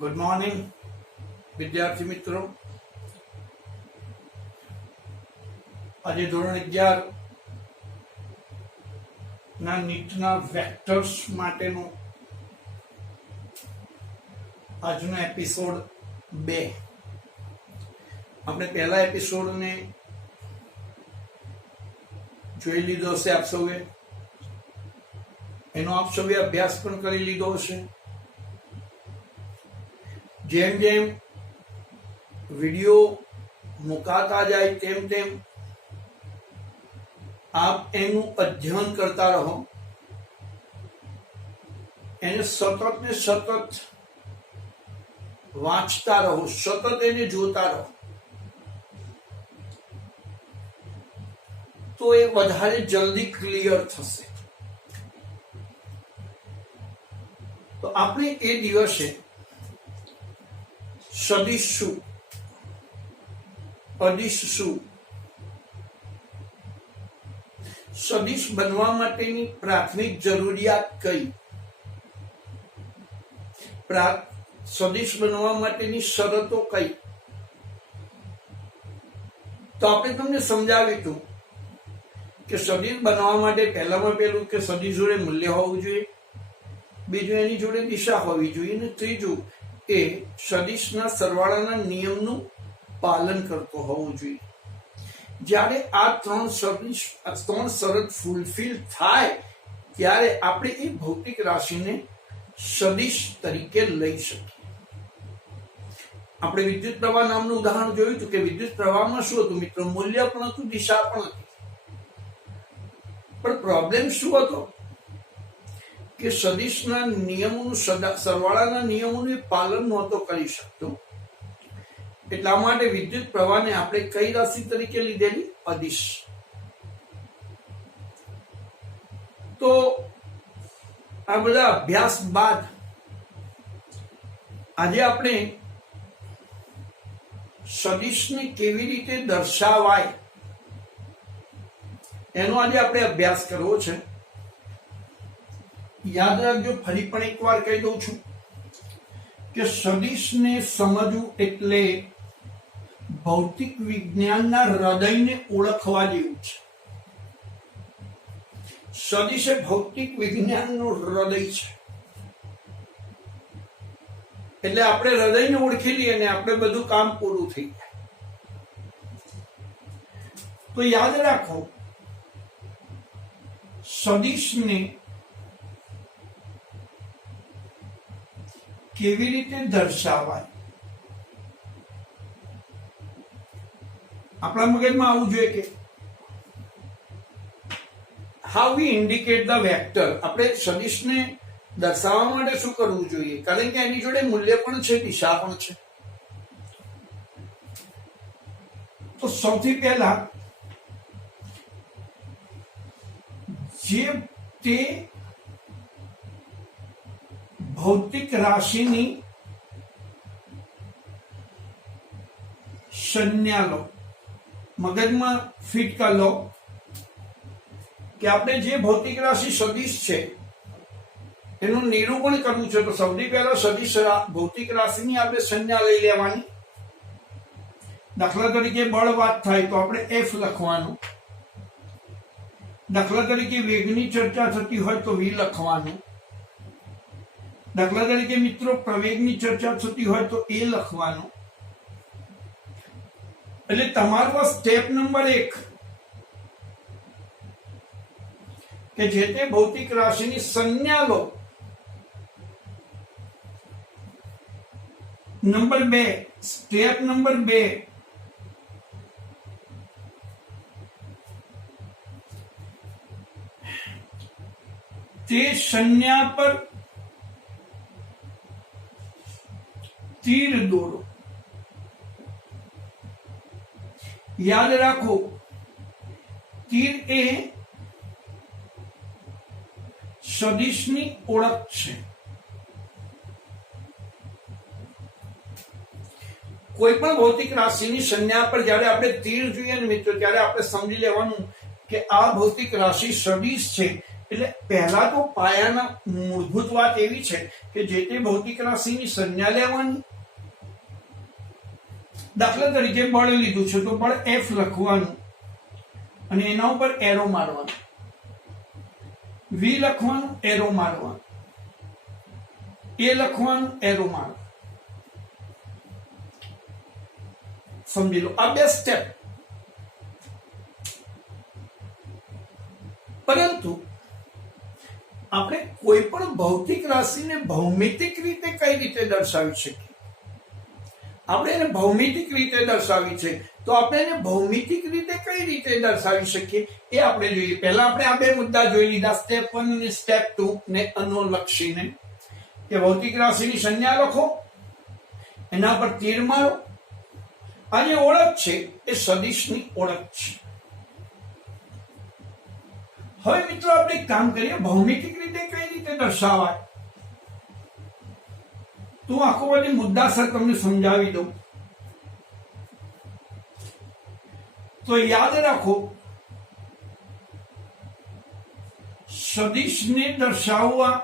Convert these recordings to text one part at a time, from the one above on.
Good morning વિદ્યાર્થી મિત્રો. આજે ધોરણ 11 ના નીટના વેક્ટર્સ માટેનો આજનો એપિસોડ 2. આપણે પહેલા એપિસોડને જોઈ લીધો હશે આપ સૌએ. એનો આપ સૌએ અભ્યાસ પણ કરી લીધો હશે. જેમ જેમ વિડીયો મુકાતા જાય તેમ તેમ આપ એનું અધ્યયન કરતા રહો, એને સતત ને સતત વાંચતા રહો, સતત એને જોતા રહો, તો એ વધારે જલ્દી ક્લિયર થશે. તો આપણે એ દિવસે સદિશ શું, અદિશ શું, સદિશ બનવા માટેની પ્રાથમિક જરૂરિયાત કઈ, સદિશ બનવા માટેની શરતો કઈ, તો આપણે તમને સમજાવ્યું હતું કે સદિશ બનવા માટે પહેલામાં પહેલું કે સદિશ જોડે મૂલ્ય હોવું જોઈએ, બીજું એની જોડે દિશા હોવી જોઈએ, અને ત્રીજું એ સદિશના સરવાળાના નિયમનું પાલન કરતો હોવું જોઈએ. જ્યારે આ ત્રણ શરત ફૂલફિલ થાય ત્યારે આપણે એ ભૌતિક રાશિને સદિશ તરીકે લઈ શકીએ. આપણે વિદ્યુત પ્રવાહ નામનું ઉદાહરણ જોયું હતું કે વિદ્યુત પ્રવાહમાં શું હતું મિત્રો? મૂલ્ય પણ હતું, દિશા પણ હતી. પણ પ્રોબ્લેમ શું હતો કે સદિશના નિયમોનું સરવાળાના નિયમોનું પાલન નહોતો કરી શકતો. એટલા માટે વિદ્યુત પ્રવાહને આપણે કઈ રાશિ તરીકે લીધેલી? અદિશ. તો આ બધા અભ્યાસ બાદ આજે આપણે સદિશને કેવી રીતે દર્શાવાય એનો આજે આપણે અભ્યાસ કરવો છે. યાદ રાખજો, ફરી પણ એકવાર કહી દઉં છું કે સદિશને સમજવું એટલે ભૌતિક વિજ્ઞાનના હૃદયને ઓળખવા જેવું છે. સદિશ એ ભૌતિક વિજ્ઞાનનું હૃદય છે. એટલે આપણે હૃદયને ઓળખી લઈએ ને આપણે બધું કામ પૂરું થઈ જાય. તો યાદ રાખો, સદિશને કેવી રીતે દર્શાવાય? આપણા મગજમાં આવવું જોઈએ કે how we indicate the vector. આપણે સદિશને દર્શાવવા માટે શું કરવું જોઈએ? કારણ કે એની જોડે મૂલ્ય પણ છે, દિશા પણ છે. તો સૌથી પહેલા જે તે ભૌતિક રાશિની સંજ્ઞા લો, મગજમાં ફિટ કરી લો કે આપણે જે ભૌતિક રાશિ સદિશ છે એનું નિરૂપણ કરવું છે. તો સૌથી પહેલા સદિશ ભૌતિક રાશિની આપણે સંજ્ઞા લઈ લેવાની. દાખલા તરીકે બળ વાત થાય તો આપણે એફ લખવાનું. દાખલા તરીકે વેગની ચર્ચા થતી હોય તો વી લખવાનું. દાખલા તરીકે મિત્રો પ્રવેગની ચર્ચા થતી હોય તો એ લખવાનું. એટલે તમારો સ્ટેપ નંબર 1 કે જે તે ભૌતિક રાશિની સંજ્ઞા લો. નંબર 2, સ્ટેપ નંબર 2, તે સંજ્ઞા પર તીર દોરો. યાદ રાખો, તીર એ સદિશની ઓળખ છે. કોઈ પણ ભૌતિક રાશિની સંજ્ઞા પર જ્યારે આપણે તીર જોઈએ ને મિત્રો, ત્યારે આપણે સમજી લેવાનું કે આ ભૌતિક રાશિ સદિશ છે. એટલે પહેલા તો પાયાના મૂળભૂત વાત એવી છે કે જે તે ભૌતિક રાશિની સંજ્ઞા લેવાની. દાખલા તરીકે બળ લીધું છે તો બળ F લખવાનું અને એના ઉપર એરો મારવાનો, V લખવાનું, એરો મારવાનું, A લખવાનું, એરો મારવાનું. સમજી લો આ બે સ્ટેપ. પરંતુ આપણે કોઈ પણ ભૌતિક રાશિને ભૌમિતિક રીતે કઈ રીતે દર્શાવી શકીએ? આપણે એને ભૌમિતિક રીતે દર્શાવી છે તો આપણે એને ભૌમિતિક રીતે કઈ રીતે દર્શાવી શકીએ એ આપણે જોઈએ. પહેલા આપણે આ બે મુદ્દા જોઈ લીધા, સ્ટેપ 1 અને સ્ટેપ 2 ને અનુલક્ષીને કે ભૌતિક રાશિની સંજ્ઞા લખો, એના પર તીર મારો. આ જે ઓળખ છે એ સદિશની ઓળખ છે. હવે મિત્રો આપણે એક કામ કરીએ, ભૌમિતિક રીતે કઈ રીતે દર્શાવાય તો આખો બધી મુદ્દાસર તમને સમજાવી દઉં. તો યાદ રાખો, સદિશને દર્શાવવા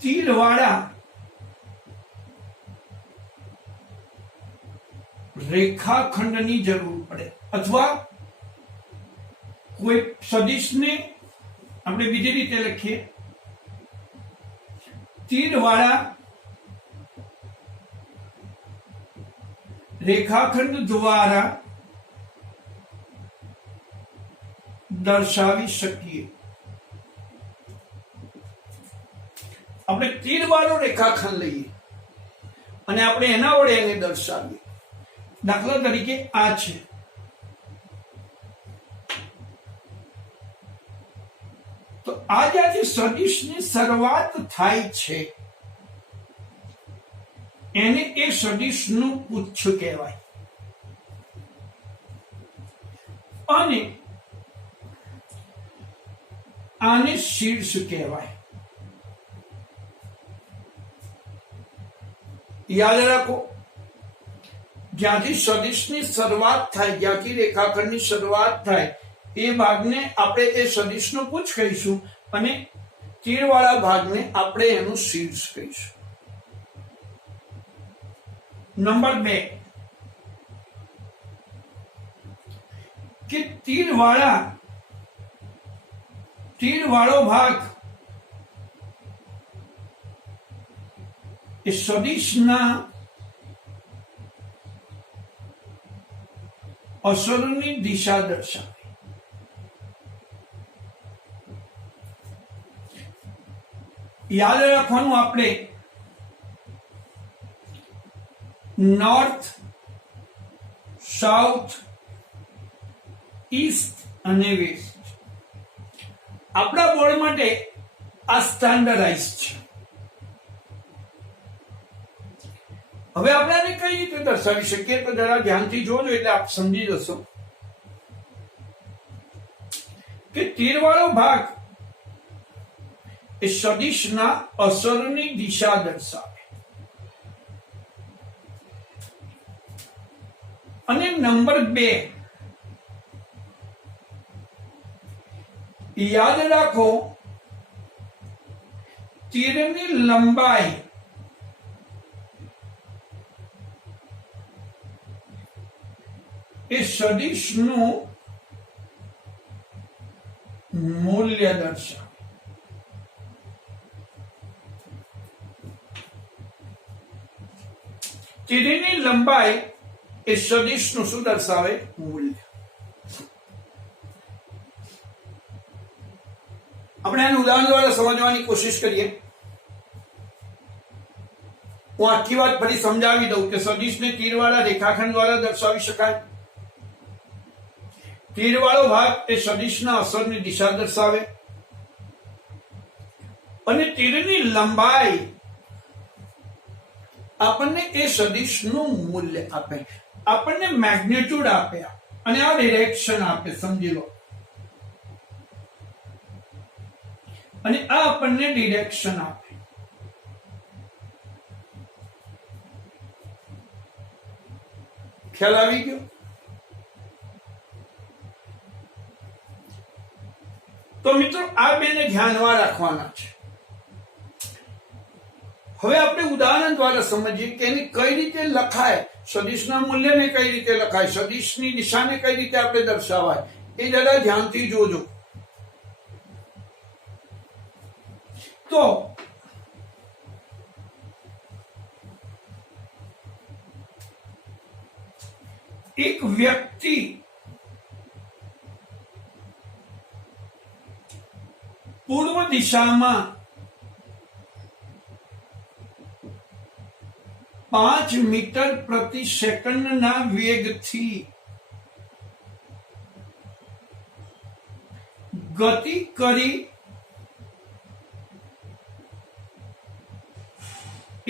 તીરવાળા રેખાખંડની જરૂર પડે, અથવા કોઈ સદિશને આપણે બીજી રીતે લખીએ, તીરવાળા રેખાખંડ દ્વારા દર્શાવી શકીએ. આપણે તીરવાળો રેખાખંડ લઈએ અને આપણે એના વડે એને દર્શાવીએ. દાખલા તરીકે આ છે, તો આ જ્યાંથી સદિશની શરૂઆત થાય છે એને એ સદિશનું પુચ્છ કહેવાય, અને આને શીર્ષ કહેવાય. યાદ રાખો, જ્યાંથી સદિશની શરૂઆત થાય, જ્યાંથી રેખાખંડની શરૂઆત થાય એ ભાગને આપણે એ સદિશનું પુચ્છ કહીશું અને તીરવાળા ભાગને આપણે એનું શીર્ષ કહીશું. નંબર 2 કે તીરવાળો ભાગ એ સદિશના અસરોની દિશા દર્શાવે. યાદ રાખવાનું, આપણે નોર્થ, સાઉથ, ઈસ્ટ અને વેસ્ટ આપણા બોર્ડ માટે આ સ્ટાન્ડર્ડાઇઝ છે. હવે આપણે આને કઈ રીતે દર્શાવી શકીએ તો જરા ધ્યાનથી જોજો એટલે આપ સમજી જશો કે તીરવાળો ભાગ એ સદિશના અસરની દિશા દર્શાવે. અને નંબર 2 યાદ રાખો, તીરની લંબાઈ એ સદિશનું મૂલ્ય દર્શાવે. તીરની લંબાઈ એ સદિશનું શું દર્શાવે? મૂલ્ય. આપણે આનું ઉદાહરણ દ્વારા સમજવાની કોશિશ કરીએ. હું આખી વાત ફરી સમજાવી દઉં કે સદિશને તીરવાળા રેખાખંડ દ્વારા દર્શાવી શકાય. તીરવાળો ભાગ એ સદિશના અસરની દિશા દર્શાવે અને તીરની લંબાઈ આપણને એ સદિશનું મૂલ્ય આપે, આપણને મેગ્નિટ્યુડ આપે અને આ ડિરેક્શન આપે. સમજી લો, અને આ આપણને ડિરેક્શન આપે. ખ્યાલ આવી ગયો? તો મિત્રો આ બેને ધ્યાનમાં રાખવાના છે. હવે આપણે ઉદાહરણ દ્વારા સમજીએ કે એની કઈ રીતે લખાય, સદિશના મૂલ્યને કઈ રીતે લખાય, સદિશની દિશાને કઈ રીતે આપણે દર્શાવાય, એ જરા ધ્યાનથી જોજો. તો એક વ્યક્તિ પૂર્વ દિશામાં 5 મીટર પ્રતિ સેકન્ડના વેગથી ગતિ કરી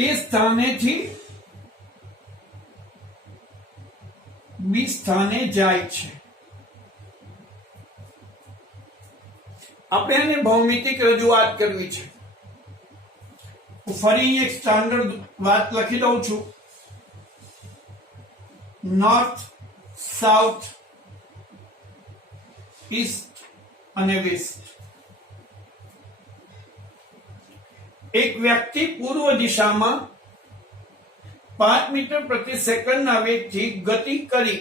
એ સ્થાનેથી બી સ્થાને જાય છે. આપણે એને ભૌમિતિક રજૂઆત કરવી છે. ફરી એક સ્ટાન્ડર્ડ વાત લખી દઉં છું. નોર્થ, સાઉથ, ઈસ્ટ અને વેસ્ટ. એક વ્યક્તિ પૂર્વ દિશામાં 5 મીટર પ્રતિ સેકન્ડના વેગથી ગતિ કરી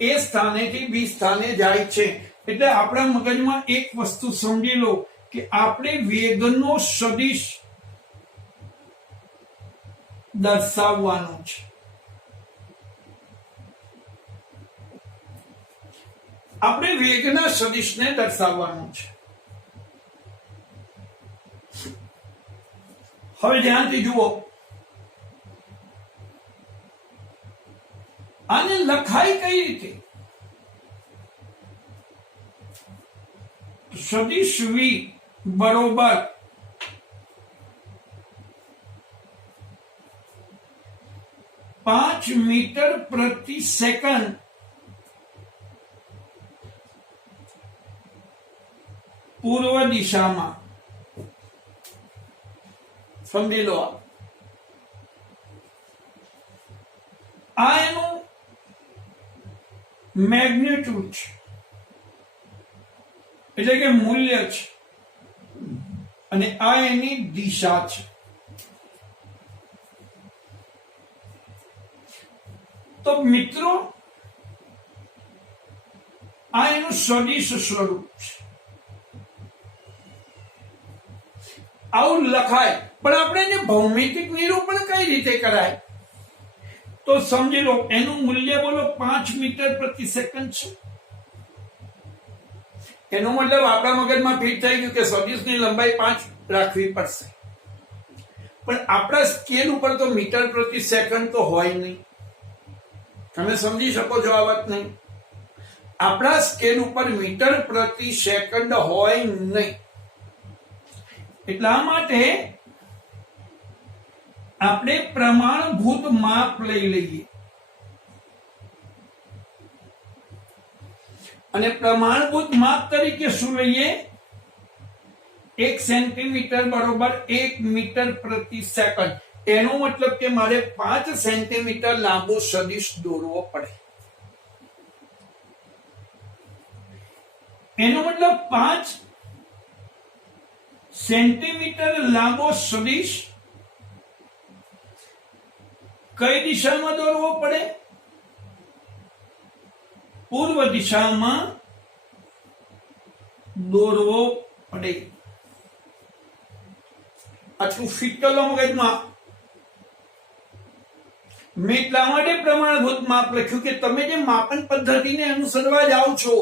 એ સ્થાનેથી બી સ્થાને જાય છે. એટલે આપણા મગજમાં એક વસ્તુ સમજી લો કે આપણે વેગનો સદિશ દર્શાવવાનો છે. આપણે વેગના સદિશને દર્શાવવાનું છે. હવે ધ્યાનથી જુઓ, આને લખાય કઈ રીતે? સદિશ વી બરોબર 5 મીટર પ્રતિ સેકન્ડ પૂર્વ દિશામાં. સમજી લો, આ એનું મેગ્નિટ્યુડ છે, એટલે કે મૂલ્ય છે, અને આ એની દિશા છે. તો મિત્રો આ એનું સદિશ સ્વરૂપ છે. આવું લખાય, પણ આપણે એને ભૌમિતિક નિરૂપણ કઈ રીતે કરાય? તો સમજી લો, એનું મૂલ્ય બોલો 5 મીટર પ્રતિ સેકન્ડ છે. એનો મતલબ આપણા મગજમાં ફિટ થઈ ગયું કે સદિશની લંબાઈ 5 રાખવી પડશે. પણ આપણા સ્કેલ ઉપર તો મીટર પ્રતિ સેકન્ડ તો હોય નહીં. તમે સમજી શકો છો આ વાત? નહીં. આપણા સ્કેલ ઉપર મીટર પ્રતિ સેકન્ડ હોય નહીં. એટલા માટે આપણે પ્રમાણભૂત માપ લઈ લઈએ, અને પ્રમાણભૂત માપ તરીકે શું લઈએ? 1 સેન્ટીમીટર બરોબર 1 મીટર પ્રતિ સેકન્ડ. એનો મતલબ કે મારે 5 સેન્ટીમીટર લાંબો સદિશ દોરવો પડે. એનો મતલબ 5 સેન્ટીમીટર લાંબો સદિશ કઈ દિશામાં દોરવો પડે? પૂર્વ દિશામાં દોરવો પડે. આટલું ફિટ કરો મગજમાં. મેં એટલા માટે પ્રમાણભૂત માપ લખ્યું કે તમે જે માપન પદ્ધતિને અનુસરવા જાઓ છો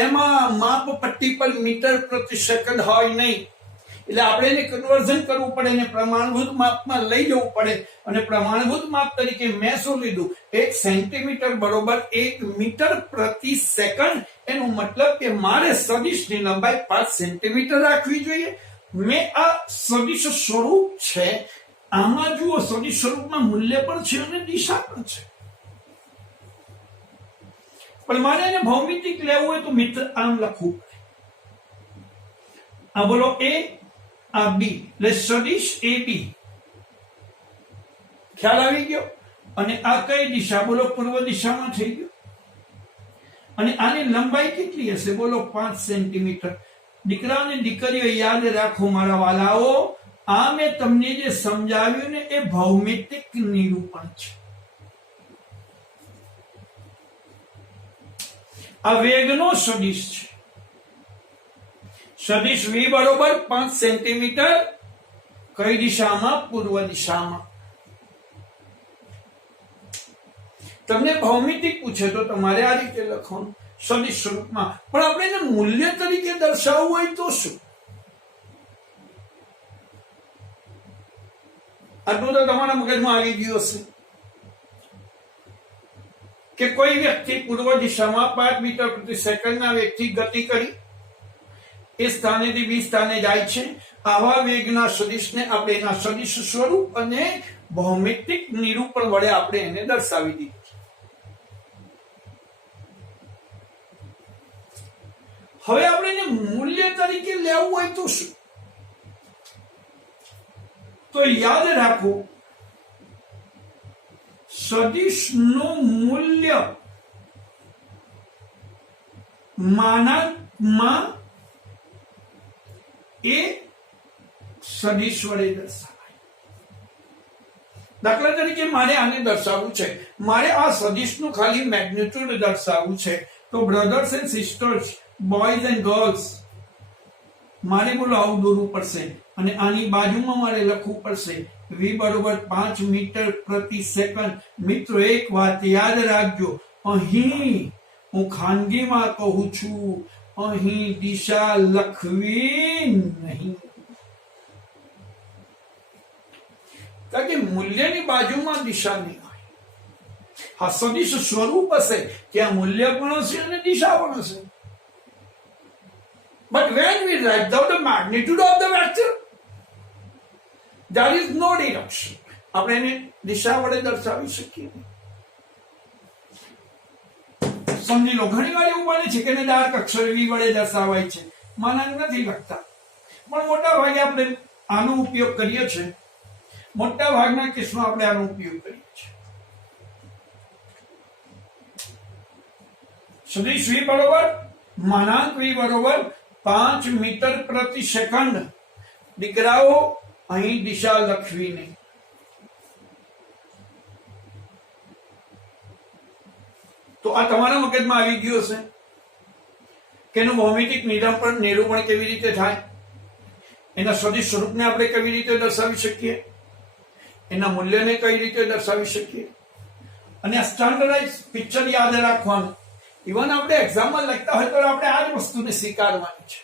એમાં માપ પટ્ટી પર મીટર પ્રતિ સેકન્ડ હોય નહીં. એટલે આપણે એને કન્વર્ઝન કરવું પડે, એને પ્રમાણભૂત માપમાં લઈ જવું પડે. અને પ્રમાણભૂત માપ તરીકે મેં શું લીધું? 1 સેન્ટીમીટર બરોબર 1 મીટર પ્રતિ સેકન્ડ. એનો મતલબ કે મારે સદિશની લંબાઈ 5 સેન્ટીમીટર રાખવી જોઈએ. મેં આ સદિશ સ્વરૂપ છે, આમાં જુઓ સદિશ સ્વરૂપમાં મૂલ્ય પણ છે અને દિશા પણ છે. પણ મારે એને ભૌમિતિક લેવું હોય તો મિત્ર આમ લખવું પડે. આ બોલો એ, આ બી, એટલે સદિશ એ બી. ખ્યાલ આવી ગયો? અને આ કઈ દિશા? બોલો પૂર્વ દિશામાં થઈ ગયો. અને આની લંબાઈ કેટલી હશે? બોલો 5 સેન્ટીમીટર. દીકરા અને દીકરીઓ યાદ રાખો મારા વાલાઓ, આ મેં તમને જે સમજાવ્યું ને એ ભૌમિતિક નિરૂપણ છે. આ વેગનો સદિશ છે. સદિશ v બરોબર 5 સેન્ટીમીટર. કઈ દિશામાં? પૂર્વ દિશામાં. તમને ભૌમિતિક પૂછે તો તમારે આ રીતે લખવાનું સદિશ સ્વરૂપમાં. પણ આપણે એને મૂલ્ય તરીકે દર્શાવવું હોય તો શું? આટલું તો તમારા મગજમાં આવી ગયું હશે કે કોઈ વ્યક્તિ પૂર્વ દિશામાં 5 મીટર પ્રતિ સેકન્ડના વેગથી ગતિ કરી એ સ્થાનેથી બી સ્થાને જાય છે. આવા વેગના સદિશને આપણે એના સદિશ સ્વરૂપ અને ભૌમિતિક નિરૂપણ વડે આપણે એને દર્શાવી દીધું. હવે આપણે એને મૂલ્ય તરીકે લેવું હોય તો શું? તો યાદ રાખો, સદિશનું મૂલ્ય માનાંકમાં એ સદિશ વડે દર્શાવાય. દાખલા તરીકે મારે આને દર્શાવવું છે, મારે આ સદિશનું ખાલી મેગ્નિટ્યુડ દર્શાવવું છે. તો brothers and sisters, boys and girls, મારે બોલો આવું દોરવું પડશે અને આની બાજુમાં મારે લખવું પડશે v બરોબર 5 મીટર પ્રતિ સેકન્ડ. મિત્રો એક વાત યાદ રાખજો, અહીં હું ખાનગીમાં કહું છું, અહીં દિશા લખવી નહીં. કારણ કે મૂલ્યની બાજુમાં દિશા નહીં હોય. હા, સદિશ સ્વરૂપ હશે ત્યાં મૂલ્ય પણ હશે અને દિશા પણ હશે. But when we write down the magnitude of the vector, there is no direction. આપણે એને દિશા વડે દર્શાવી શકીએ. સમજી લો, ઘણી વાર એવું બને છે કે એને ડાર્ક અક્ષર v વડે દર્શાવાય છે, માનાંક નથી લખતા. પણ મોટા ભાગે આપણે આનો ઉપયોગ કરીએ છીએ. મોટા ભાગના કેસમાં આપણે આનો ઉપયોગ કરીએ છીએ. સદિશ v બરોબર માનાંક v બરોબર 5 મીટર પ્રતિ સેકન્ડ. દીકરાઓ, અહીં દિશા લખવી નહીં. તો આ તમારા મગજમાં આવી ગયું હશે કે એનું ભૌમિતિક નિરૂપણ કેવી રીતે થાય, એના સદિશ સ્વરૂપને આપણે કેવી રીતે દર્શાવી શકીએ, એના મૂલ્યને કઈ રીતે દર્શાવી શકીએ. અને આ સ્ટાન્ડર્ડાઇઝ પિક્ચર યાદ રાખવાનું. ઇવન આપણે એક્ઝામમાં લખતા હોય તો આપણે આ જ વસ્તુને સ્વીકારવાની છે.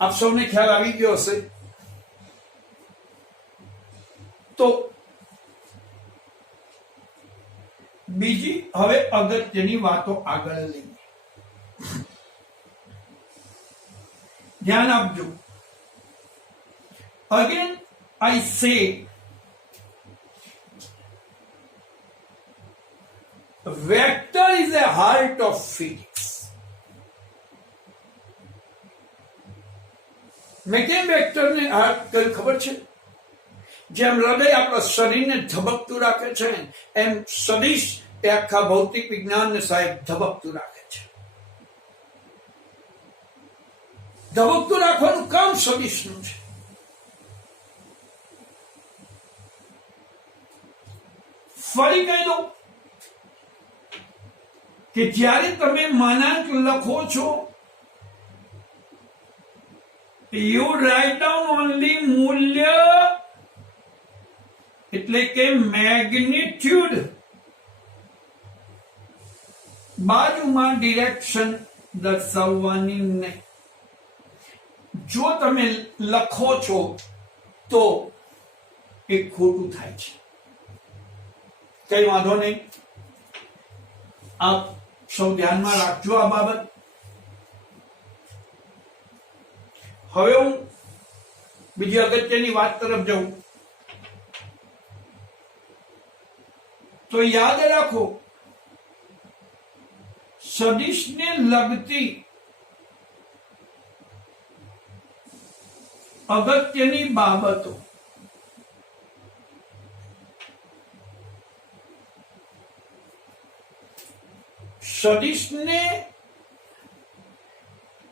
આપ સૌને ખ્યાલ આવી ગયો હશે. તો બીજી હવે અગત્યની વાતો આગળ લઈએ. ધ્યાન આપજો. અગેન આઈ સે, vector is a heart of physics. મેં કેમ વેક્ટર ને હાર્ટ કહ્યું ખબર છે? જેમ હૃદય આપણા શરીરને ધબકતું રાખે છે, એમ સદિશ એ આખા ભૌતિક વિજ્ઞાનને સાહેબ ધબકતું રાખે છે. ધબકતું રાખવાનું કામ સદિશનું છે. ફરી કહી દઉં કે જ્યારે તમે માનાંક લખો છો, you write down only મૂલ્ય એટલે કે મેગ્નિટ્યુડ. બાજુમાં ડિરેક્શન દર્શાવવાની નહીં. જો તમે લખો છો તો એ ખોટું થાય છે. કઈ વાંધો નહીં, આપ સૌ ધ્યાનમાં રાખજો આ બાબત. હવે હું બીજી અગત્યની વાત તરફ જાઉં. તો યાદ રાખો, સદિશને લગતી અગત્યની બાબતો. સદિશને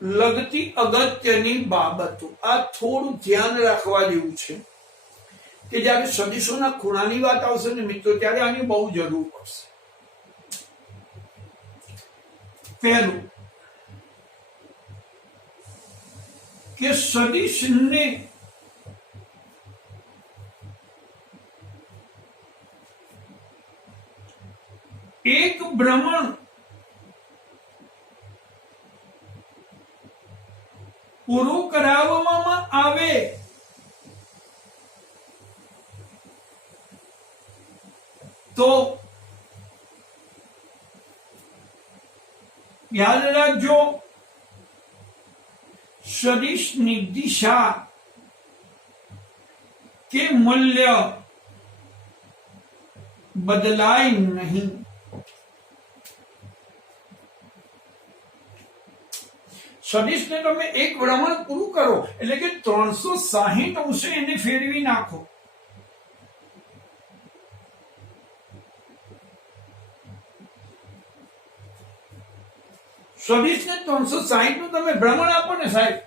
લગતી અગત્યની બાબતો આ થોડું ધ્યાન રાખવા જેવું છે કે જયારે સદિશોના ખૂણાની વાત આવશે ને મિત્રો ત્યારે આની બહુ જરૂર પડશે. પહેલું કે સદિશને એક ભ્રમણ પૂરું કરાવવામાં આવે તો યાદ રાખજો સદિશની દિશા કે મૂલ્ય બદલાય નહીં. સદિશને તમે એક ભ્રમણ પૂરું કરો એટલે કે 360 અંશે એને ફેરવી નાખો. સદિશને 360 નું તમે ભ્રમણ આપો ને સાહેબ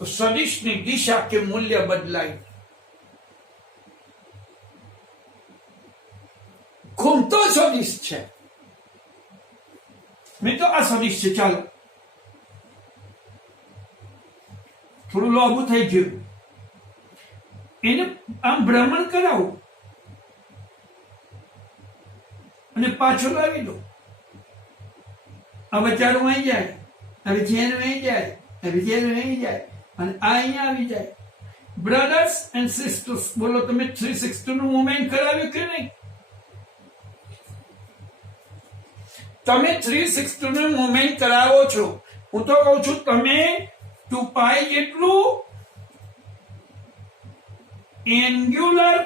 તો સદિશની દિશા કે મૂલ્ય બદલાય. ઘૂમતો સદિશ છે મિત્રો, આ સદિશ છે. ચાલો થોડું લાંબુ થઈ ગયું, એને આમ ભ્રમણ કરાવો અને પાછો લાવી દો. આ બચારું અહીં જાય, હવે જેન અહીં જાય, હવે જેન અહીં જાય અને આ અહીંયા આવી જાય. બ્રધર્સ એન્ડ સિસ્ટર્સ, બોલો તમે 360 નું મુવમેન્ટ કરાવ્યું કે નહીં? તમે 360 નું મુવમેન્ટ કરાવો છો. હું તો કહું છું તમે 2π જેટલું એન્ગ્યુલર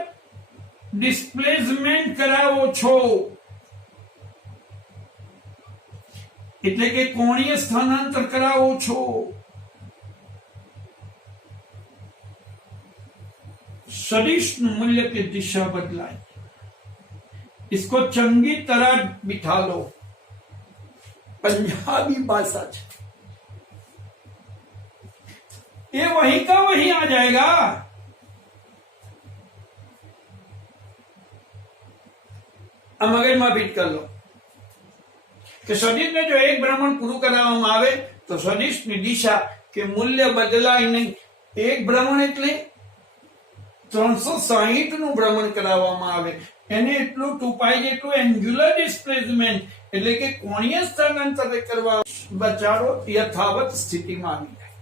ડિસ્પ્લેસમેન્ટ કરાવો છો, એટલે કે કોણીય સ્થાનાંતર કરાવો છો. सदिश मूल्य की दिशा बदलाए, इसको चंगी तरह बिठा लो. पंजाबी भाषा ये वहीं का वहीं आ जाएगा. अब मगज में फिट कर लो कि सदिश ने जो एक भ्रमण पूરું કરવામાં આવે તો સદિશની દિશા કે મૂલ્ય બદલાય નહીં. એક ભ્રમણ એટલે 360 નું ભ્રમણ કરાવવામાં આવે એને એટલું 2π જેટલું એન્ગ્યુલર ડિસ્પ્લેસમેન્ટ એટલે કે કોણીય સ્થાનાંતર કરવા બચારો યથાવત સ્થિતિમાં આવી જાય.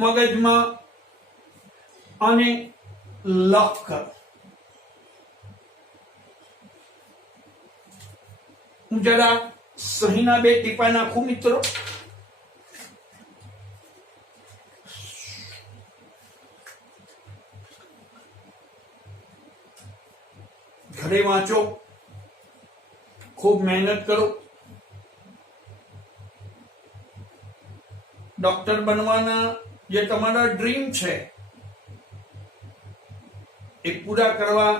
મગજમાં અને લોક કરો. હું જરા સહીના 2 ટીપા નાખું મિત્રો. ઘરે વાંચો, ખૂબ મહેનત કરો. ડોક્ટર બનવાના જે તમારા ડ્રીમ છે એ પૂરા કરવા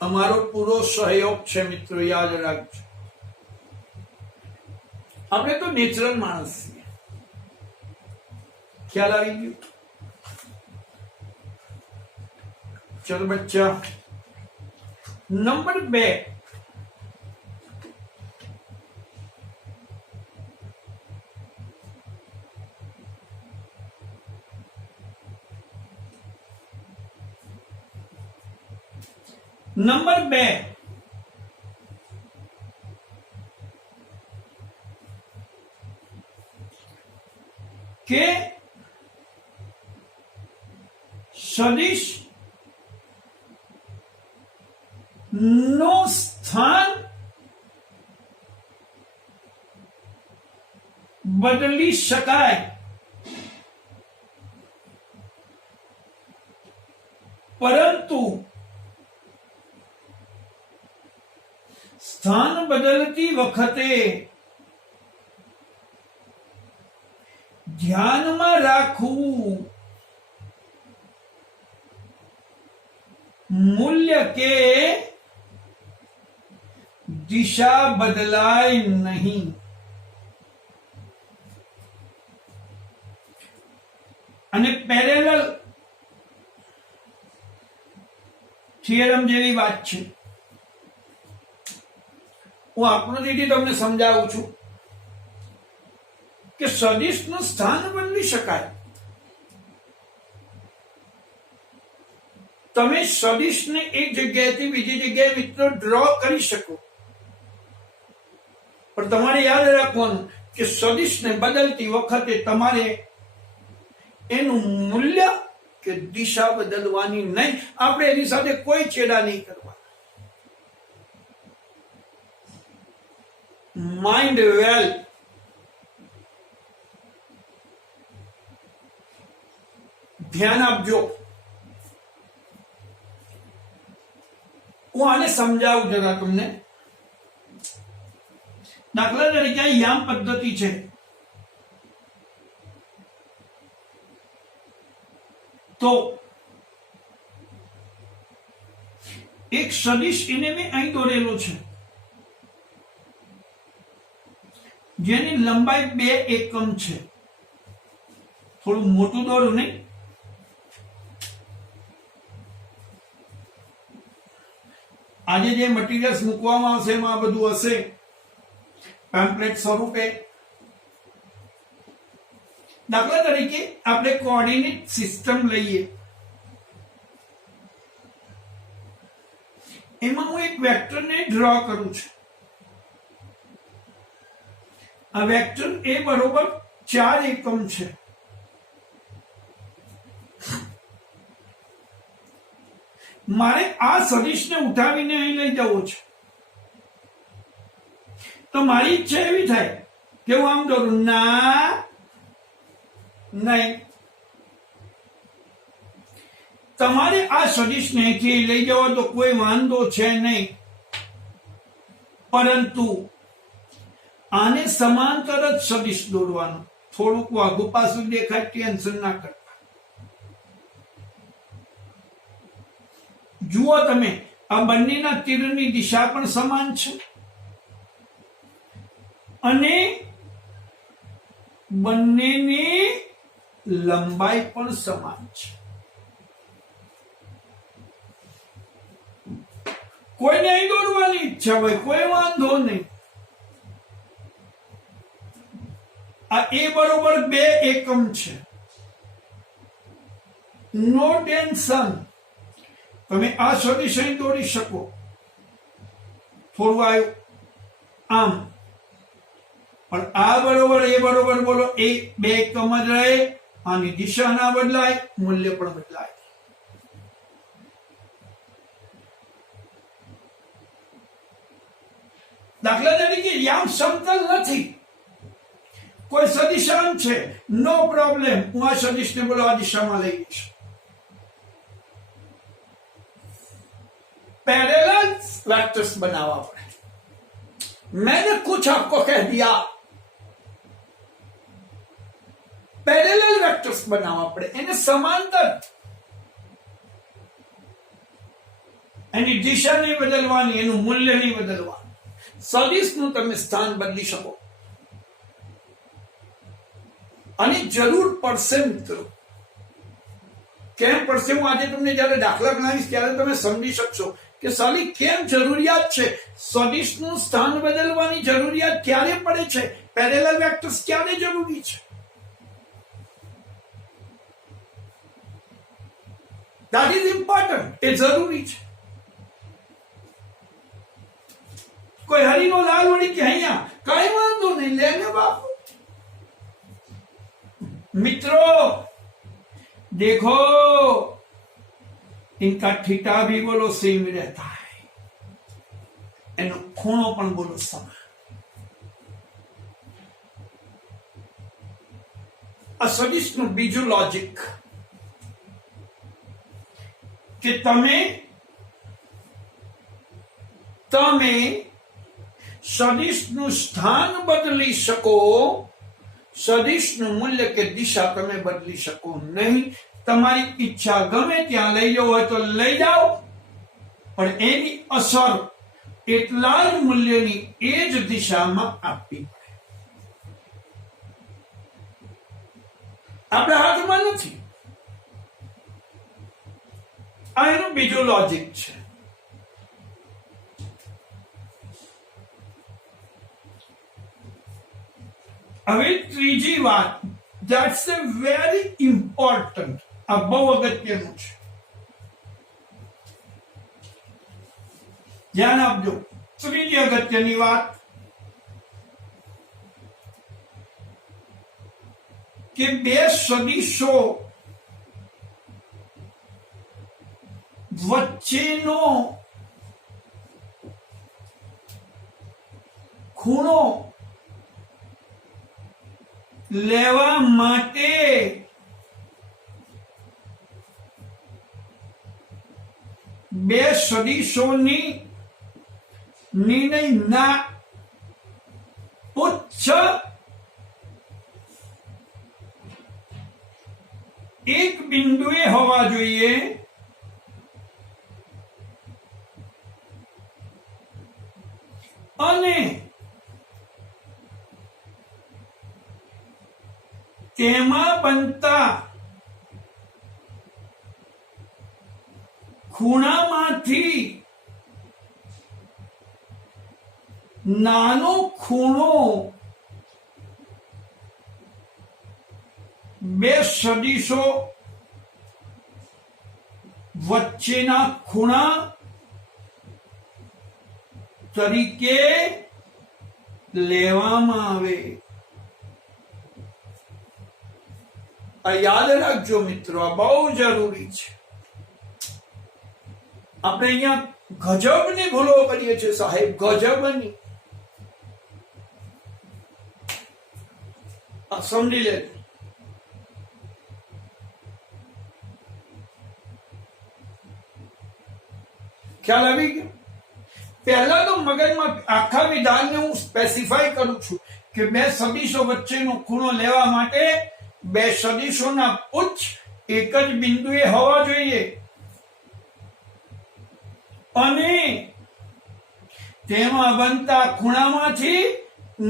અમારો પૂરો સહયોગ છે મિત્રો, યાદ રાખજો. આપણે તો નેચરલ માણસ છીએ, ખ્યાલ આવી ગયો? ચલો બચ્ચા, नंबर 2, नंबर 2 के सदिश નો સ્થાન બદલી શકાય, પરંતુ સ્થાન બદલતી વખતે ધ્યાનમાં રાખવું मूल्य के दिशा बदलाय नहीं। અને પેરેલલ થિયરમ જેવી વાત છે। હું આકૃતિથી તમને સમજાવું છું કે સદિશનું સ્થાન બદલી શકાય। તમે સદિશને એક જગ્યાએથી બીજી જગ્યાએ મિત્રો ડ્રો કરી શકો, પણ તમારે યાદ રાખવાનું કે સદિશને બદલતી વખતે તમારે એનું મૂલ્ય કે દિશા બદલવાની નહીં। આપણે એની સાથે કોઈ છેડા નહીં કરવા। માઇન્ડ વેલ। ધ્યાન આપજો। હું આને સમજાવું જરા તમને। દાખલા તરીકે યામ પદ્ધતિ છે। તો એક સદિશ એને મેં અહીં દોરેલો છે, જેની લંબાઈ 2 એકમ છે। થોડું મોટું દોરું નહીં। આજે જે મટીરિયલ્સ મૂકવામાં આવશે એમાં આ બધું હશે પેમ્પલેટ સ્વરૂપે। દાખલા તરીકે આપણે કોઓર્ડિનેટ સિસ્ટમ લઈએ, એમાં હું એક વેક્ટરને ડ્રો કરું છું। આ વેક્ટર એ બરોબર 4 એકમ છે। મારે આ સદિશને ઉઠાવીને અહીં લઈ જવો છે, તો મારી ઈચ્છા એવી થાય કે હું આમ દોરું, ના નહીં। તમારે આ સદિશને અહીંથી લઈ જવા તો કોઈ વાંધો છે નહીં, પરંતુ આને સમાંતર જ સદિશ દોરવાનું। થોડુંક વાઘું પાછું દેખાય, ટેન્શન ના કરતા। જુઓ તમે, આ બંનેના તીરની દિશા પણ સમાન છે અને બંનેની લંબાઈ પણ સમાન છે। કોઈને અહીં દોરવાની ઈચ્છા હોય કોઈ વાંધો નહીં। આ એ બરોબર 2 એકમ છે। નો ટેન્શન। તમે આ સદિશ અહીં દોરી શકો। થોડું આવ્યું આમ, પણ આ બરોબર એ બરોબર બોલો, એ 2 એકમ જ રહે। આની દિશા ના બદલાય, મૂલ્ય પણ બદલાય। દાખલા તરીકે યામ સમતલ નથી, કોઈ સદિશ આમ છે, નો પ્રોબ્લેમ। હું આ સદિશને બોલો આ દિશામાં લઈ જઈશ। पैरेलल वेक्टर्स बनावा पड़े। मैंने कुछ आपको कह दिया, पैरेलल वेक्टर्स बनावा पड़े, इन्हें समांतर। एनी दिशा नहीं बदलवानी, एनु मूल्य नहीं बदलवानु। सदिशનું તમે સ્થાન બદલી શકો અને જરૂર પડશે મિત્રો। કેમ પડશે હું આજે તમને જ્યારે દાખલા ગણાવીશ ત્યારે તમે સમજી શકશો કે સાલી કેમ જરૂરિયાત છે। સદિશનું સ્થાન બદલવાની જરૂરિયાત ક્યારે પડે છે, પેરેલલ વેક્ટર્સ ક્યારે જરૂરી છે। ધેટ ઇઝ ઇમ્પોર્ટન્ટ, એ જરૂરી છે। कोई हरिनो लाल वड़ी के અહીંયા કઈ વાંધો નહીં, લેને બાપુ। मित्रों देखो, इनका थीटा भी बोलो सेम रहता है, एनो खूणो पण बोलो समान। आ सदिशનું બીજું લોજિક કે તમે સદિશનું સ્થાન બદલી શકો, સદિશનું મૂલ્ય કે દિશા તમે બદલી શકો નહીં। તમારી ઈચ્છા ગમે ત્યાં લઈ જવો હોય તો લઈ જાઓ, પણ એની અસર એટલા જ મૂલ્યની એ જ દિશામાં આપવી પડે. આપણા હાથમાં નથી. આ એનું બીજું લોજિક છે. હવે ત્રીજી વાત, ધેટ્સ એ વેરી ઇમ્પોર્ટન્ટ, આ બહુ અગત્યનું છે. ધ્યાન આપજો. ત્રીજી અગત્યની વાત કે બે સદિશો વચ્ચેનો ખૂણો લેવા માટે બે સદિશોની નિર્ણયના ઉચ્ચ એક બિંદુએ હોવા જોઈએ અને તેમાં બનતા ખૂણામાંથી નાનો ખૂણો બે સદિશો વચ્ચેના ખૂણા તરીકે લેવામાં આવે. આ યાદ રાખજો મિત્રો, આ બહુ જરૂરી છે. આપણે અહીંયા ગજબની ભૂલો કરીએ છીએ સાહેબ, ગજબની. સમજી લે. ખ્યાલ આવી ગયો? પહેલા તો મગજમાં આખા વિધાનને હું સ્પેસિફાઈ કરું છું કે બે સદિશો વચ્ચેનો ખૂણો લેવા માટે બે સદિશોના ઉચ્ચ એક જ બિંદુએ હોવા જોઈએ અને તેમાં બનતા ખૂણામાંથી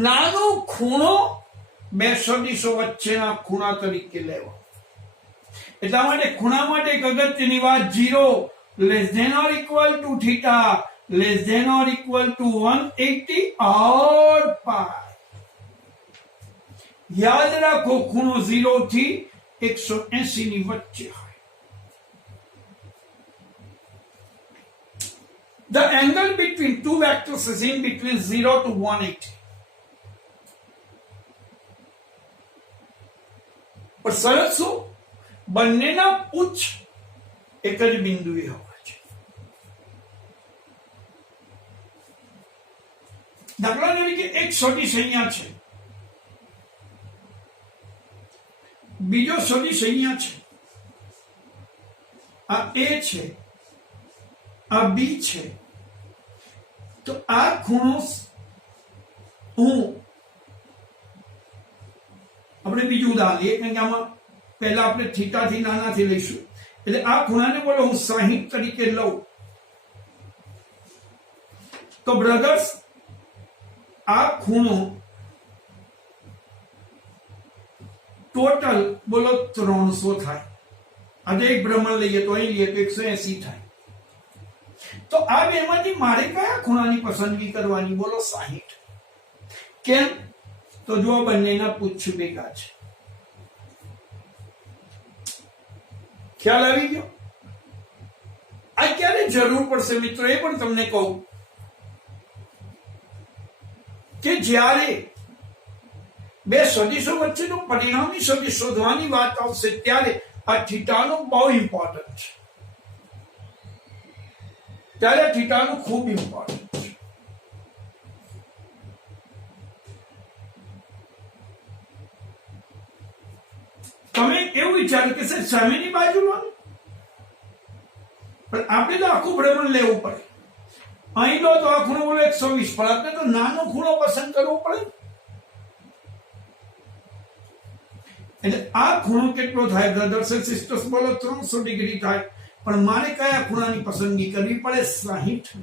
નાનો ખૂણો બે સદિશો વચ્ચેના ખૂણા તરીકે લેવા. એટલા માટે ખૂણા માટે એક અગત્યની વાત, 0 less than or equal to theta less than or equal to 180 or pi. યાદ રાખો, ખૂણો 0 થી 180 ની વચ્ચે હોય. The angle between two vectors is in between 0 to 180. પણ શરત શું? બંનેના ઉચ્ચ એક જ બિંદુએ હોવા છે. દાખલા તરીકે એક સદિશ અહીંયા છે, બીજો સદિશ અહીંયા છે, આ A છે, આ B છે. તો આ ખૂણો આપણે બીજું ઉદાહરણ લઈએ, કારણ કે આમાં પહેલા આપણે થીટા થી નાનાથી લઈશું. એટલે આ ખૂણાને બોલો હું 60 તરીકે લઉં. તો બ્રધર્સ, આ ખૂણો ટોટલ બોલો 300 થાય. આજે એક ભ્રમણ લઈએ તો અહીં લઈએ તો 180 થાય. તો આ બેમાંથી મારે કયા ખૂણાની પસંદગી કરવાની? બોલો 60. કેમ? તો જો બંનેના પુચ્છ ભેગા છે. ખ્યાલ આવી ગયો? આ ક્યારે જરૂર પડશે મિત્રો એ પણ તમને કહું કે જ્યારે બે સદિશો વચ્ચેનો પરિણામી સદિશ શોધવાની વાત આવશે ત્યારે આ થીટાનો બહુ ઇમ્પોર્ટન્ટ છે. ત્યારે થીટાનું ખૂબ ઇમ્પોર્ટન્ટ છે. તમે એવું વિચાર્યું કે સર સામેની બાજુ લો, પણ આપણે તો આખું ભ્રમણ લેવું પડે. અહીં લો તો આ ખૂણો બોલો 120, પણ આપણે તો નાનો ખૂણો પસંદ કરવો પડે. એટલે આ ખૂણો કેટલો થાય બ્રધર્સ એન્ડ સિસ્ટર્સ? બોલો 300 ડિગ્રી થાય. પણ મારે કયા ખૂણાની પસંદગી કરવી પડે? 60.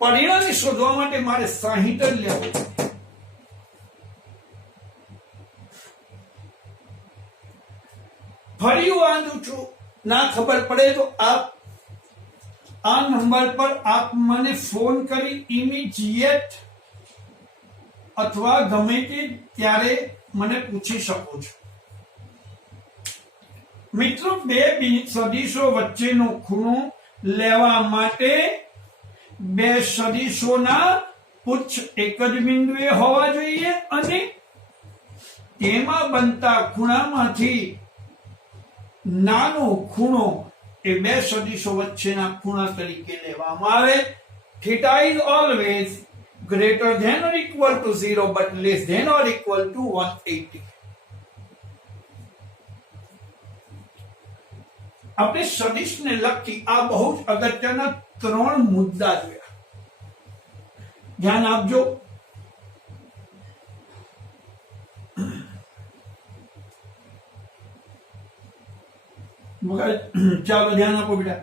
પરિણામી શોધવા માટે મારે 60 જ લેવું. ફરી વાંચું છું, ના ખબર પડે તો આપ આ નંબર પર આપ મને ફોન કરી ઇમિડિયેટ અથવા ગમે તે ત્યારે મને પૂછી શકો છો. મિત્રો, બે સદિશો વચ્ચેનો ખૂણો લેવા માટે બે સદિશોના પુચ્છ એક જ બિંદુએ હોવા જોઈએ અને તેમાં બનતા ખૂણામાંથી નાનો ખૂણો એ બે સદિશો વચ્ચેના ખૂણા તરીકે લેવામાં આવે. Theta is always greater than or equal to 0 but less than or equal to 180. આપણે સદિશને લગતી આ બહુ જ અગત્યના 3 મુદ્દા જોયા. ધ્યાન આપજો. ચાલો ધ્યાન આપો બેટા.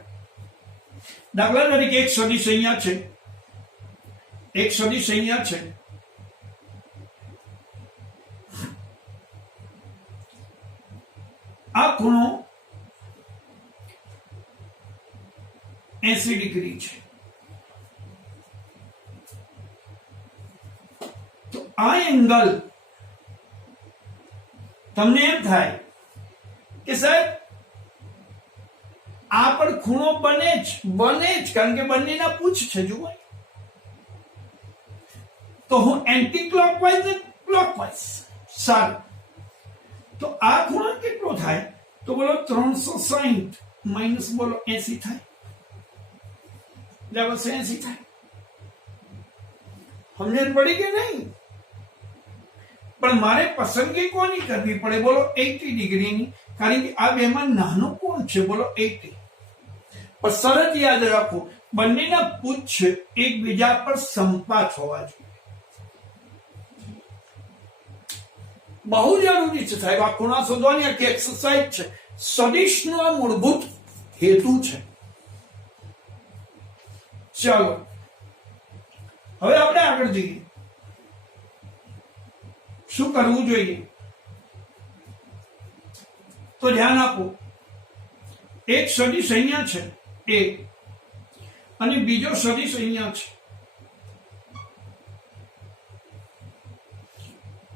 દાખલા તરીકે એક સદિશ અહીંયા છે, એક સદિશ અહીંયા છે. આ ખૂણો 80 ડિગ્રી છે. તો આ એંગલ તમને એમ થાય કે સાહેબ આ પણ ખૂણો બને જ, કારણ કે બંનેના પૂછ છે. જુઓ, તો હું એન્ટી ક્લોકવાઇઝ ને ક્લોકવાઇઝ. સારું, તો આ ખૂણો કેટલો થાય? તો બોલો 360 માઇનસ બોલો 80 થાય. બરાબર છે, 80 થાય. સમજણ પડી કે નહીં? પણ મારે પસંદગી કોની કરવી પડે? બોલો 80 ડિગ્રીની, કારણ કે આ બેમાં નાનો કોણ છે? બોલો 80. પણ શરત યાદ રાખો, બંનેના પુચ્છ એકબીજા પર સંપાત હોવા જોઈએ. બહુ જરૂરી છે સાહેબ. આ ખૂણા શોધવાની આખી એક્સરસાઇઝ છે. સદિશનો આ મૂળભૂત હેતુ છે. ચાલો હવે આપણે આગળ જઈએ. શું કરવું જોઈએ? તો ધ્યાન આપો. એક સદિશ અહીંયા છે એ, અને બીજો સદિશ અહીંયા છે,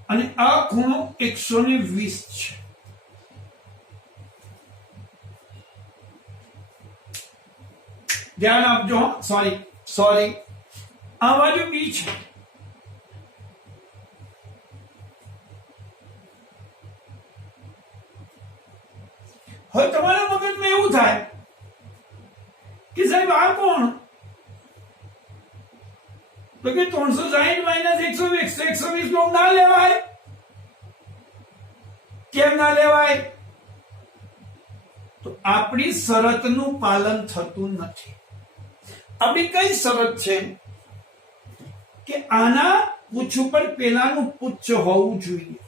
અને આ ખૂણો 120 છે. ધ્યાન આપજો. સોરી, આ બાજુ બી છે. હવે તમારા મગજમાં એવું થાય કે સાહેબ આ કોણ? તો કે 360 માઇનસ 120, 120 નો ના લેવાય. કેમ ના લેવાય? તો આપણી શરતનું પાલન થતું નથી. આપણી કઈ શરત છે કે આના પૂછ ઉપર પેલાનું પુચ્છ હોવું જોઈએ,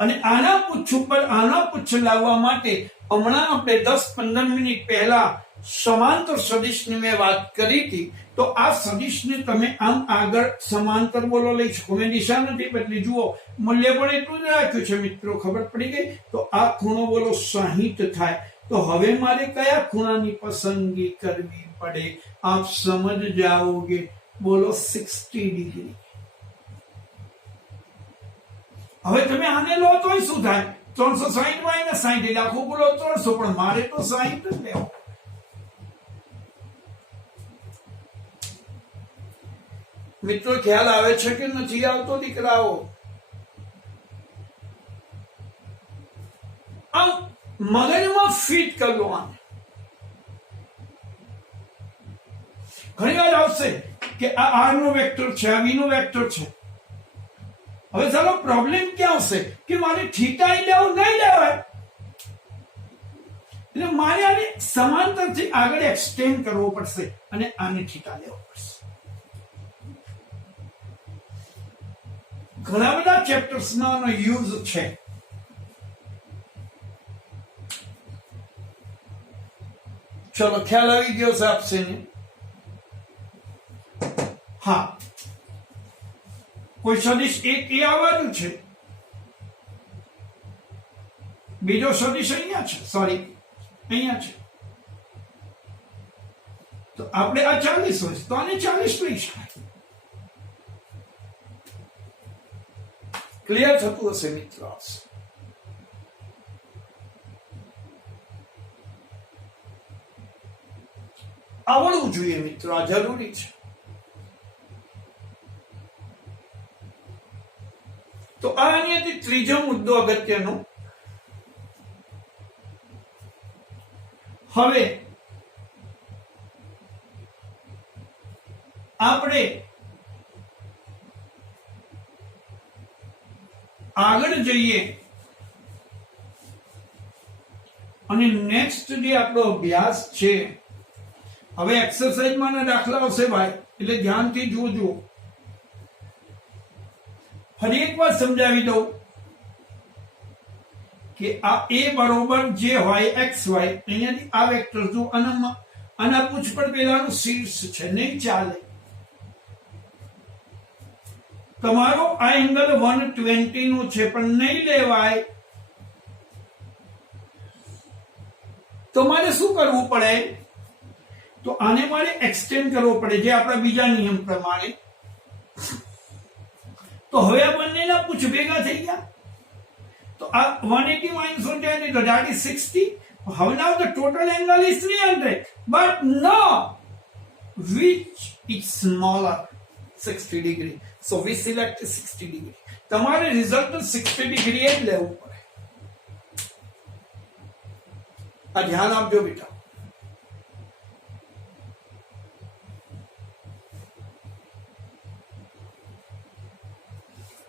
અને આના પુચ્છ ઉપર આના પુચ્છ લાવવા માટે હમણાં આપણે 10-15 મિનિટ પહેલા સમાંતર સદિશની મેં વાત કરી હતી. તો આ સદિશને તમે આમ આગળ સમાંતર બોલો લઈ શકો. મેં દિશા નથી બદલી. જુઓ, મૂલ્ય પણ એટલું જ રાખ્યું છે મિત્રો. ખબર પડી ગઈ? તો આ ખૂણો બોલો 60 થાય. તો હવે મારે કયા ખૂણાની પસંદગી કરવી પડે? આપ સમજ જાઓગે. બોલો 60 ડિગ્રી. હવે તમે આને લો તો શું થાય? 360 માઇનસ 60 એટલે આખું બોલો 300, પણ મારે તો 60 જ લેવો. મિત્રો ખ્યાલ આવે છે કે નથી આવતો દીકરાઓ? આમ મગજમાં ફિટ કરવો. આને ઘણી વાર આવશે કે આ આર નો વેક્ટર છે, આ વી નો વેક્ટર છે. હવે ચાલો પ્રોબ્લેમ ક્યાં આવશે કે મારે થીટા લેવું નહીં લેવાય, એટલે મારે આને સમાંતરથી આગળ એક્સટેન્ડ કરવો પડશે અને આને થીટા લેવો પડશે. ઘણા બધા ચેપ્ટર્સમાં આનો યુઝ છે. ચલો ખ્યાલ આવી ગયો છે આપશે ને? હા, કોઈ સદિશ એક એ આવવાનું છે, બીજો સદિશ અહીંયા છે, સોરી અહીંયા છે, તો આપણે આ 40 હોય તો આને 40 લઈ શકાય. ક્લિયર થતું હશે મિત્રો? આવડવું જોઈએ મિત્રો, આ જરૂરી છે. તો આ અહીંયાથી ત્રીજો મુદ્દો અગત્યનો. હવે આપણે આગળ જઈએ અને નેક્સ્ટ જે આપણો અભ્યાસ છે, હવે એક્સરસાઇઝમાં દાખલા આવશે ભાઈ, એટલે ધ્યાનથી જોજો. ફરી એક વાર સમજાવી દઉં કે આ a બરોબર જે હોય એક્સ વાય, અહીંયાથી આ વેક્ટર જો આના પૂછપર પેલાનું શીર્ષ છે, નહીં ચાલે. તમારો આ એંગલ 120 નો છે પણ નહીં લેવાય, તો મારે શું કરવું પડે? તો આને મારે એક્સટેન્ડ કરવો પડે, જે આપણા બીજા નિયમ પ્રમાણે. તો હવે આ બંનેના પૂછ ભેગા થઈ ગયા, તો આ 180 minus 110, so that is 60. How now the total angle is 300, but no, which is smaller, 60 degree. So we select 60 degree. તમારે રિઝલ્ટ 60 ડિગ્રી જ લેવું પડે. આ ધ્યાન આપજો બેટા.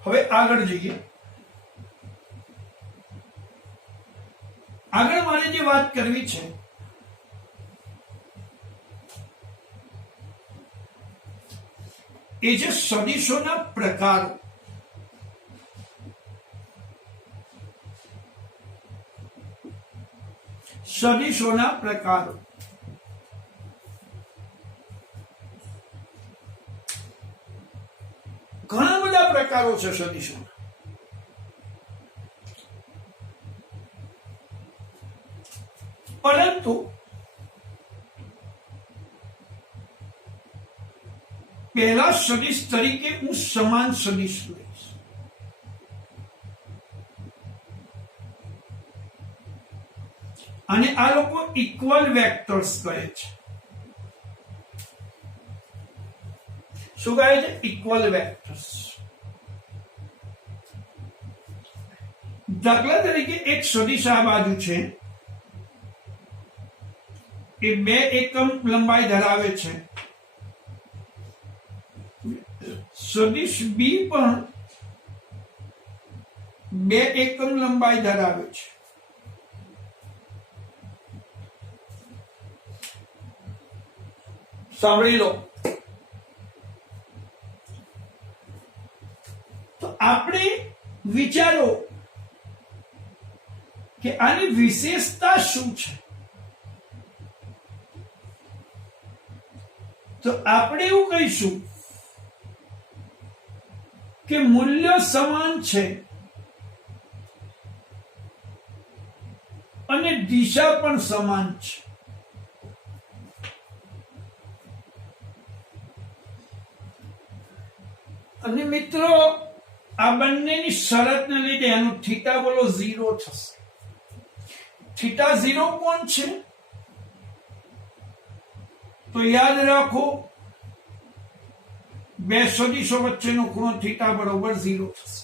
હવે આગળ જઈએ. આગળ મારે જે વાત કરવી છે એ છે સદિશોના પ્રકારો. સદિશોના પ્રકારો ઘણા બધા પ્રકારો છે સદિશોના. પરંતુ પહેલા સદિશ તરીકે હું સમાન સદિશ લઈશ. અને આ લોકો ઇક્વલ વેક્ટર્સ કહે છે. શું કહે છે? Equal vectors. દાખલા તરીકે એક સદિશ આ બાજુ છે, એ 2 એકમ લંબાઈ ધરાવે છે. સદિશ બી પણ 2 એકમ લંબાઈ ધરાવે છે. સાંભળી લો. તો આપણે વિચારો કે આની વિશેષતા શું છે. તો આપણે એવું કહીશું કે મૂલ્ય સમાન છે અને દિશા પણ સમાન છે. અને મિત્રો આ બંનેની શરતને લીધે એનું થીટા બોલો 0 થશે. થીટા 0 કોણ છે? તો યાદ રાખો, 2 સદિશો વચ્ચેનો ખૂણો થીટા બરોબર 0 થશે.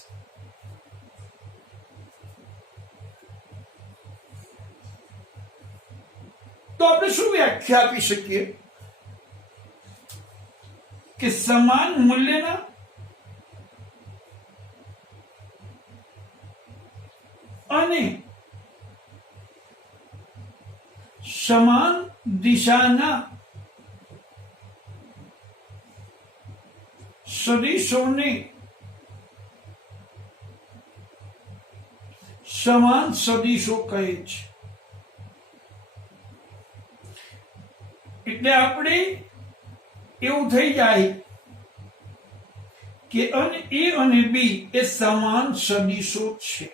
તો આપણે શું વ્યાખ્યા આપી શકીએ કે સમાન મૂલ્યના અને સમાન દિશાના સદિશોને સમાન સદિશો કહે છે. એટલે આપણે એવું થઈ જાય કે એ અને બી એ સમાન સદિશો છે.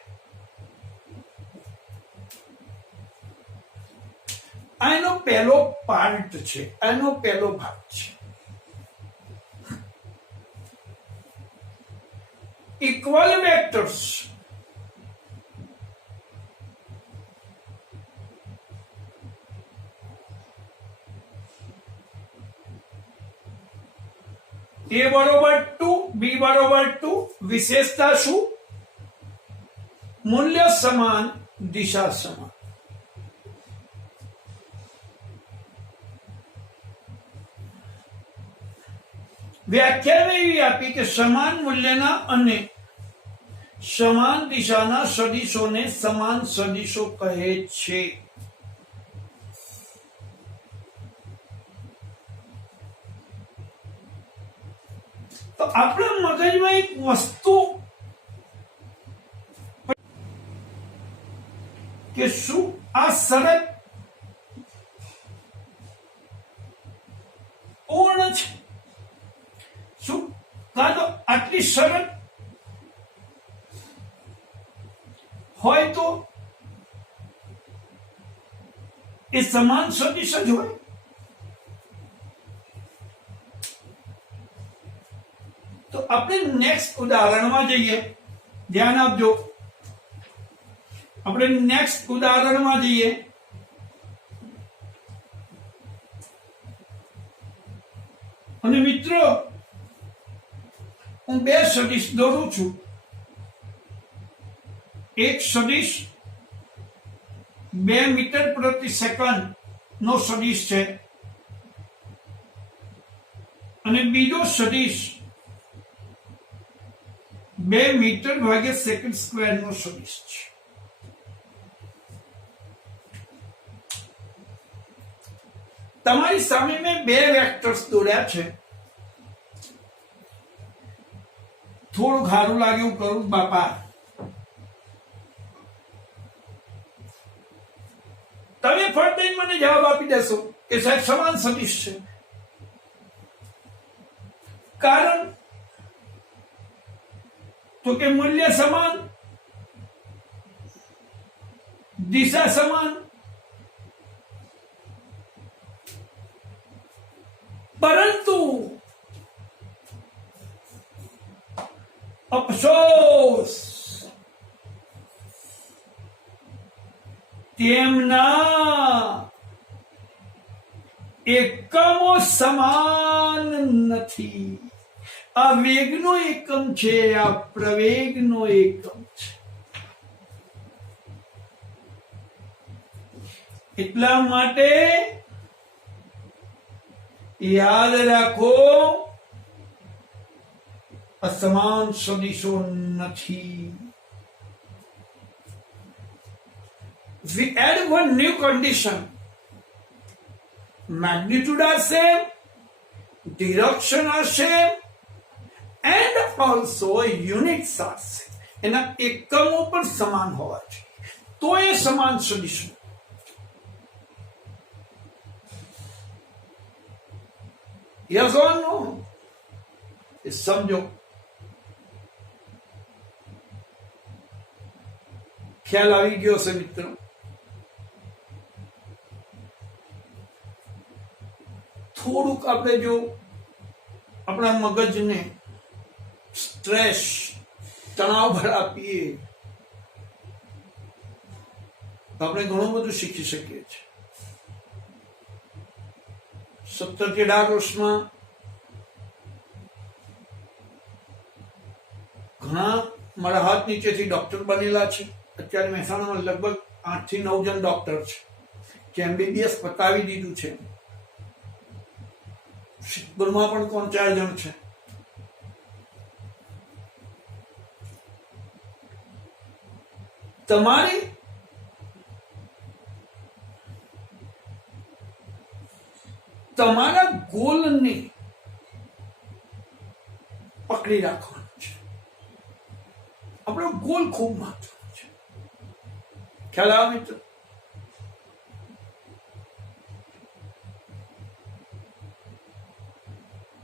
આ એનો પહેલો પાર્ટ છે, આનો પહેલો ભાગ છે. ઇક્વલ વેક્ટર્સ ए बरोबर 2 बी बरोबर 2 विशेषता शू मूल्य समान दिशा समान. व्याख्या एवी आपी के समान मूल्यना अने समान दिशाना सदिशोने समान सदिशो कहे छे. तो अपना मगज में एक वस्तु के शू आ शरत पूर्ण छे. शू का तो आटली शरत होय तो ए समान सदिश ज होय. तो अपने नेक्स्ट उदाहरण में जाइए, ध्यान आपजो. अपने नेक्स्ट उदाहरण में जाइए. અને મિત્રો હું બે સદિશ દોરું છું. એક સદિશ 2 મીટર પ્રતિ સેકન્ડ નો સદિશ છે અને બીજો સદિશ 2 मीटर भागे सेकंड स्क्वायर नो सदिश छे. तमारी सामे में 2 वेक्टर्स दौड़्या छे. थोड़ू घारू लाग्યું करू बापा. તમે ફટ દઈને મને જવાબ આપી દેશો કે સાહેબ સમાન સદિશ છે. કારણ तो के मूल्य समान, दिशा समान, परंतु अफसोस तेमना एकमो समान नथी. आ वेगनो एकम छे, आ प्रवेगनो एकम छे. એટલા માટે યાદ રાખો असमान सदिशो નથી. We add one new condition. Magnitude are same, direction are same, and also units are same. એના એકમો પણ સમાન હોવા જોઈએ તો એ સમાન સદિશ. Yes or no? એ સમજો. ખ્યાલ આવી ગયો છે મિત્રો? થોડુંક આપણે જો આપણા મગજને સ્ટ્રેસ તણાવ ભર આપીએ તો આપણે ઘણું બધું શીખી શકીએ છીએ. 17 કે 18 વર્ષમાં ઘણા મારા હાથ નીચેથી ડોક્ટર બનેલા છે. અત્યારે મહેસાણામાં લગભગ 8 થી 9 જણ ડોક્ટર છે કે MBBS પતાવી દીધું છે. સિદ્ધપુરમાં પણ 3-4 જણ છે. તમારે તમારા ગોલને પકડી રાખવાનો છે. આપણો ગોલ ખૂબ મહત્વનો છે. ખ્યાલ આવે મિત્રો?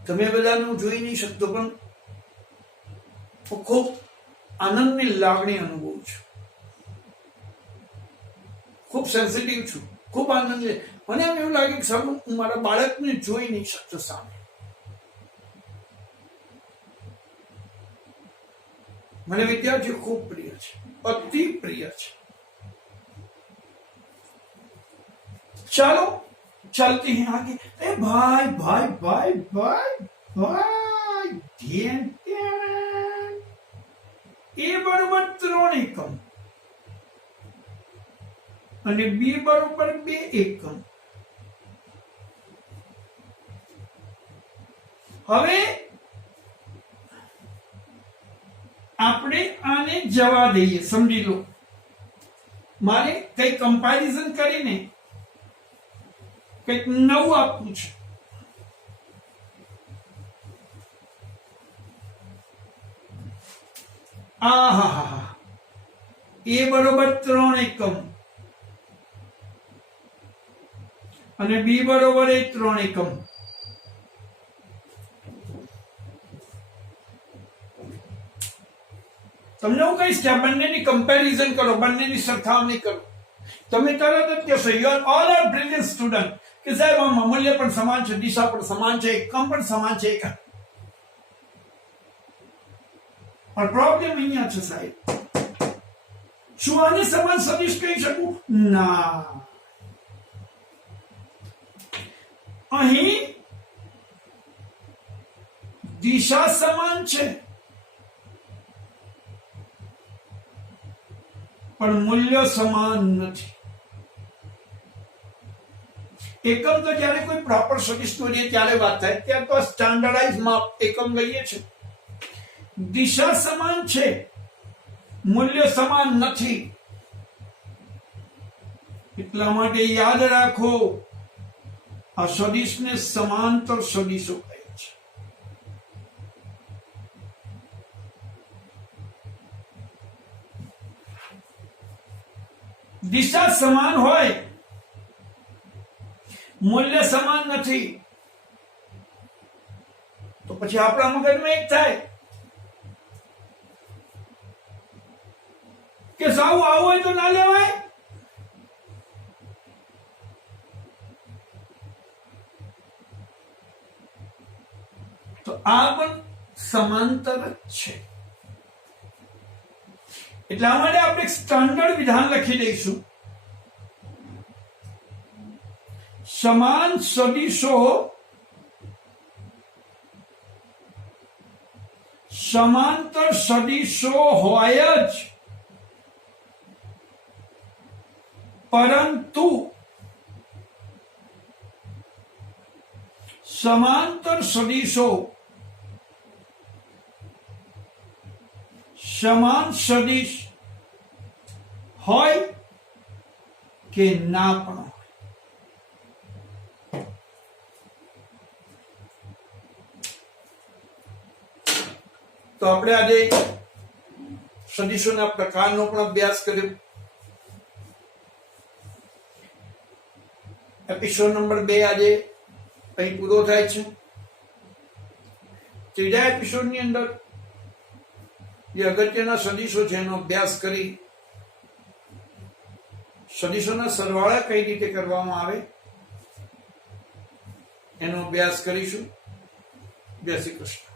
તમે બધાને હું જોઈ નહીં શકતો, પણ હું ખૂબ આનંદની લાગણી અનુભવું છું, ખૂબ સેન્સિટિવ છું, ખૂબ આનંદ લે. મને એમ એવું લાગે કે સાહેબ હું મારા બાળકને જોઈ નહીં શકતો સામે. મને વિદ્યાર્થીઓ ખૂબ પ્રિય છે, અતિ પ્રિય છે. ચાલો चलते हैं आगे. ए भाई भाई भाई भाई भाई ध्यान ए बराबर 3 એકમ અને b બરાબર 2 એકમ. હવે આપણે આને જવા દઈએ. સમજી લો, મારે કઈ કમ્પેરિઝન કરીને કંઈક નવું આપવું છે. એ બરોબર 3 એકમ અને બી બરોબર 3 એકમ. તમને હું કહીશ કે આ બંનેની કમ્પેરિઝન કરો, બંનેની સરખામણી કરો. તમે તરત જ કહેશો you are all are brilliant student કે સાહેબ આમાં મૂલ્ય પણ સમાન છે, દિશા પણ સમાન છે, એકમ પણ સમાન છે. પણ પ્રોબ્લેમ અહીંયા છે સાહેબ, શું આને સમાન સદિશ કહી શકું? ના. અહીં દિશા સમાન છે પણ મૂલ્ય સમાન નથી. એકમ તો જ્યારે કોઈ પ્રોપર સદિશ દોરીએ ત્યારે વાત થાય, ત્યારે તો સ્ટાન્ડર્ડાઇઝ માપ એકમ લઈએ છે. દિશા સમાન છે, મૂલ્ય સમાન નથી. એટલા માટે યાદ રાખો, આ સદિશને સમાંતર સદિશો કહે છે. દિશા સમાન હોય, મૂલ્ય સમાન નથી, તો પછી આપણા મગજમાં એક થાય કે સાવ આવું હોય તો ના લેવાય. તો આ પણ સમાંતર જ છે. એટલા માટે આપણે સ્ટાન્ડર્ડ વિધાન લખી દઈશું. સમાન સદિશો સમાંતર સદિશો હોય જ, પરંતુ સમાંતર સદિશો સમાન સદિશ હોય કે ના પણ હોય. તો આપણે આજે સદિશોના પ્રકારનો પણ અભ્યાસ કર્યો. એપિસોડ નંબર 2 આજે અહીં પૂરો થાય છે. ત્રીજા એપિસોડની અંદર જે અગત્યના સદિશો છે એનો અભ્યાસ કરી સદિશોના સરવાળા કઈ રીતે કરવામાં આવે એનો અભ્યાસ કરીશું. જય શ્રી કૃષ્ણ.